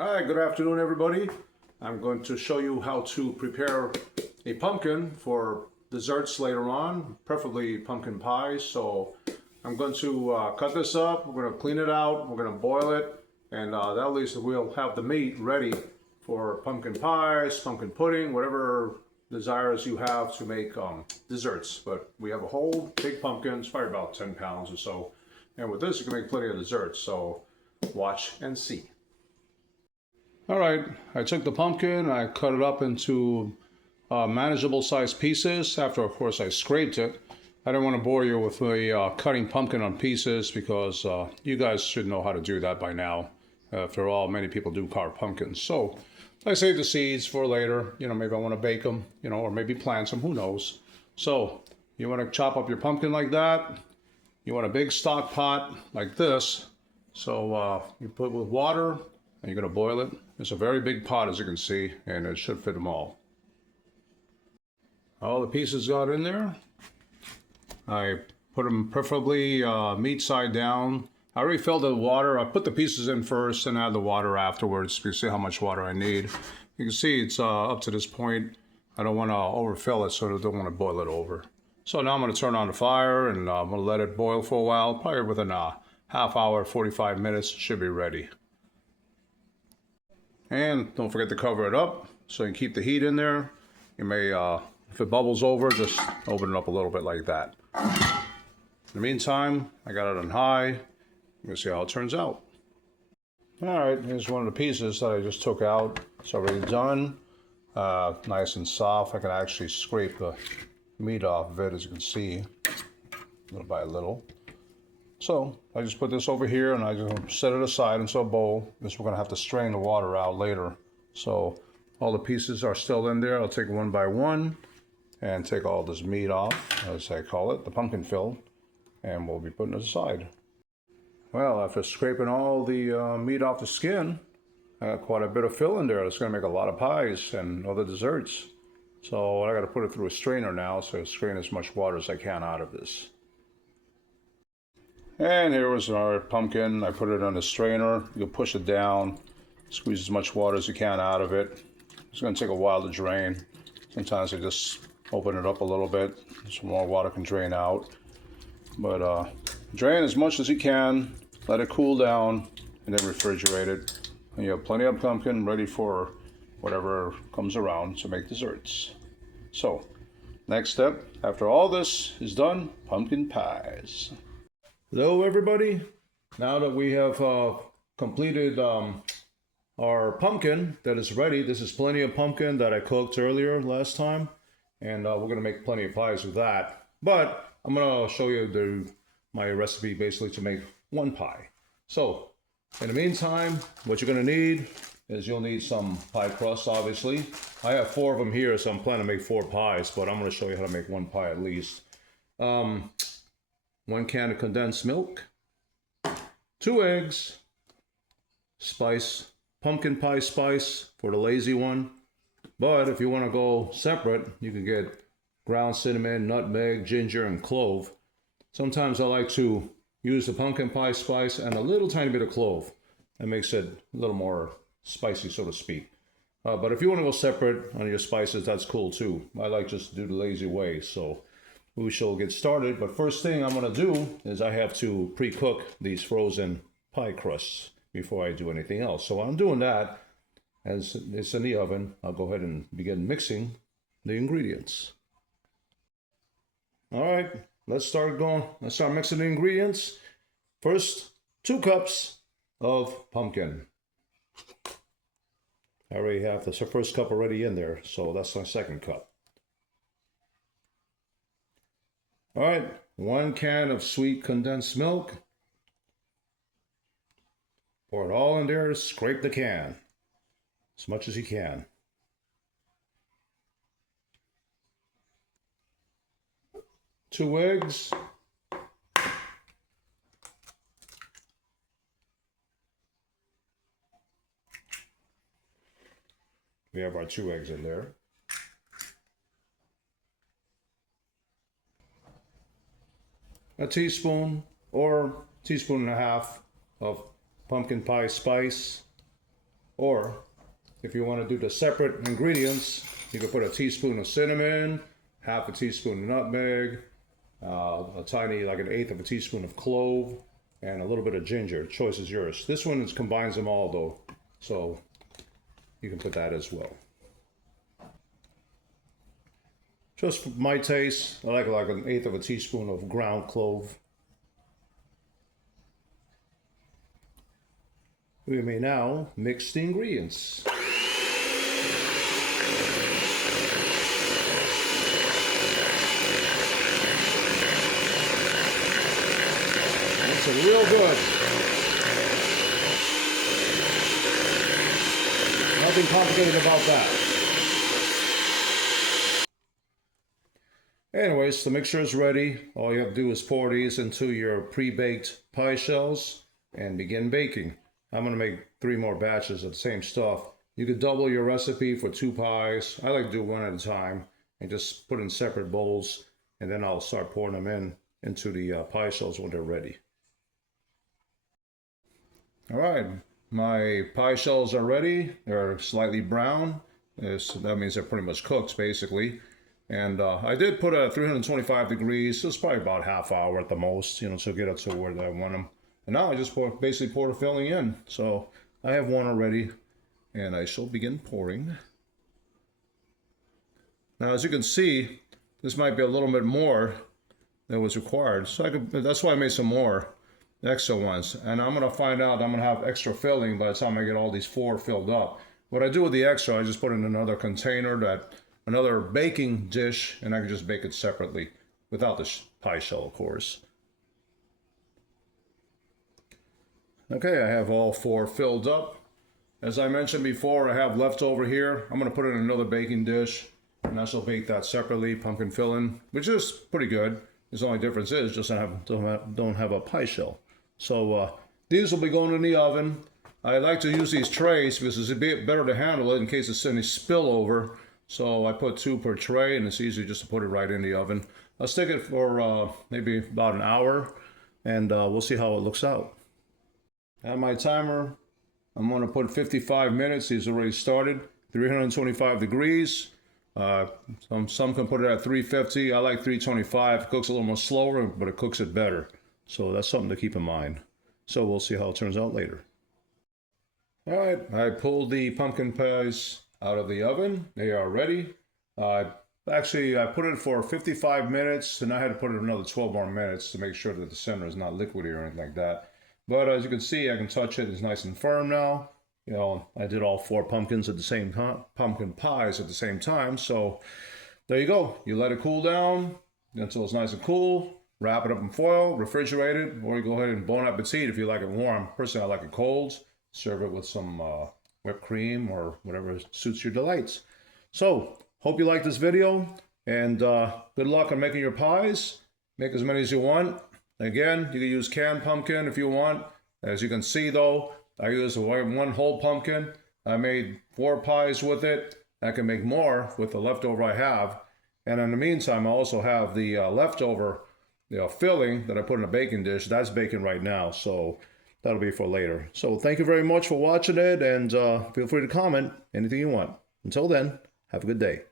All right, good afternoon, everybody. I'm going to show you how to prepare a pumpkin for desserts later on, preferably pumpkin pie. So I'm going to cut this up, we're going to clean it out, we're going to boil it, and that at least we'll have the meat ready for pumpkin pies, pumpkin pudding, whatever desires you have to make desserts. But we have a whole big pumpkin, it's probably about 10 pounds or so. And with this, you can make plenty of desserts. So watch and see. All right, I took the pumpkin, I cut it up into manageable sized pieces. After, of course, I scraped it. I don't want to bore you with cutting pumpkin on pieces because you guys should know how to do that by now. After all, many people do carve pumpkins. So I save the seeds for later. You know, maybe I want to bake them, you know, or maybe plant them, who knows. So you want to chop up your pumpkin like that. You want a big stock pot like this. So you put it with water and you're going to boil it. It's a very big pot, as you can see, and it should fit them all. All the pieces got in there. I put them preferably meat side down. I already filled the water. I put the pieces in first and add the water afterwards. You can see how much water I need. You can see it's up to this point. I don't want to overfill it, so I don't want to boil it over. So now I'm going to turn on the fire and I'm going to let it boil for a while. Probably within a half hour, 45 minutes, it should be ready. And don't forget to cover it up so you can keep the heat in there. You may, if it bubbles over, just open it up a little bit like that. In the meantime, I got it on high. You can see how it turns out. All right, here's one of the pieces that I just took out. It's already done. Nice and soft. I can actually scrape the meat off of it, as you can see, little by little. So I just put this over here and I just set it aside into a bowl because we're going to have to strain the water out later. So all the pieces are still in there. I'll take one by one and take all this meat off, as I call it, the pumpkin fill, and we'll be putting it aside. Well, after scraping all the meat off the skin, I got quite a bit of fill in there. It's going to make a lot of pies and other desserts. So I got to put it through a strainer now, so I strain as much water as I can out of this. And here was our pumpkin. I put it on a strainer. You push it down, squeeze as much water as you can out of it. It's going to take a while to drain. Sometimes I just open it up a little bit so more water can drain out. But drain as much as you can, let it cool down, and then refrigerate it. And you have plenty of pumpkin ready for whatever comes around to make desserts. So, next step, after all this is done, pumpkin pies. Hello everybody. Now that we have completed our pumpkin that is ready, this is plenty of pumpkin that I cooked earlier last time, and we're going to make plenty of pies with that. But I'm going to show you my recipe basically to make one pie. So in the meantime, what you're going to need is you'll need some pie crust, obviously. I have 4 of them here, so I'm planning to make 4 pies, but I'm going to show you how to make one pie at least. 1 can of condensed milk, 2 eggs, spice, pumpkin pie spice for the lazy one. But if you want to go separate, you can get ground cinnamon, nutmeg, ginger, and clove. Sometimes I like to use the pumpkin pie spice and a little tiny bit of clove. That makes it a little more spicy, so to speak. But if you want to go separate on your spices, that's cool too. I like just to do the lazy way, so we shall get started. But first thing I'm going to do is I have to pre-cook these frozen pie crusts before I do anything else. So while I'm doing that, as it's in the oven, I'll go ahead and begin mixing the ingredients. All right, let's start mixing the ingredients. First, 2 cups of pumpkin. I already have the first cup already in there, so that's my second cup. All right, 1 can of sweet condensed milk. Pour it all in there, scrape the can as much as you can. 2 eggs. We have our 2 eggs in there. A teaspoon or teaspoon and a half of pumpkin pie spice, Or if you want to do the separate ingredients, you can put a teaspoon of cinnamon, half a teaspoon of nutmeg, a tiny, like 1/8 of a teaspoon of clove, and a little bit of ginger. Choice is yours. This one combines them all though, so you can put that as well. Just for my taste, I like 1/8 of a teaspoon of ground clove. We may now mix the ingredients. It's real good. Nothing complicated about that. Anyways, the mixture is ready. All you have to do is pour these into your pre-baked pie shells and begin baking. I'm going to make 3 more batches of the same stuff. You could double your recipe for 2 pies. I like to do one at a time and just put in separate bowls, and then I'll start pouring them into the pie shells when they're ready. All right, my pie shells are ready. They're slightly brown. That means they're pretty much cooked, basically. And I did put a 325 degrees. So it's probably about half hour at the most, to get it to where I want them. And now I just basically pour the filling in. So I have one already, and I shall begin pouring. Now, as you can see, this might be a little bit more than was required. So that's why I made some more extra ones. And I'm going to find out I'm going to have extra filling by the time I get all these 4 filled up. What I do with the extra, I just put in another container, another baking dish, and I can just bake it separately without the pie shell, of course. Okay, I have all 4 filled up. As I mentioned before, I have leftover here. I'm going to put it in another baking dish, and I shall bake that separately, pumpkin filling, which is pretty good. The only difference is just don't have a pie shell. So these will be going in the oven. I like to use these trays because it's a bit better to handle it in case it's any spillover. So I put 2 per tray, and it's easy just to put it right in the oven. I'll stick it for maybe about an hour, and we'll see how it looks out. At my timer, I'm going to put 55 minutes. These already started, 325 degrees. Some can put it at 350. I like 325. It cooks a little more slower, but it cooks it better. So that's something to keep in mind. So we'll see how it turns out later. All right, I pulled the pumpkin pies out of the oven. They are ready. Actually, I put it for 55 minutes, and I had to put it another 12 more minutes to make sure that the center is not liquidy or anything like that. But as you can see, I can touch it. It's nice and firm now. I did all 4 pumpkins at the same time, pumpkin pies at the same time. So there you go. You let it cool down until it's nice and cool. Wrap it up in foil, refrigerate it, or you go ahead and bon appetit if you like it warm. Personally, I like it cold. Serve it with some whipped cream or whatever suits your delights. So hope you like this video, and good luck on making your pies. Make as many as you want. Again, you can use canned pumpkin if you want. As you can see though, I used 1 whole pumpkin. I made 4 pies with it. I can make more with the leftover I have. And in the meantime, I also have the leftover filling that I put in a baking dish. That's baking right now, so that'll be for later. So thank you very much for watching it, and feel free to comment anything you want. Until then, have a good day.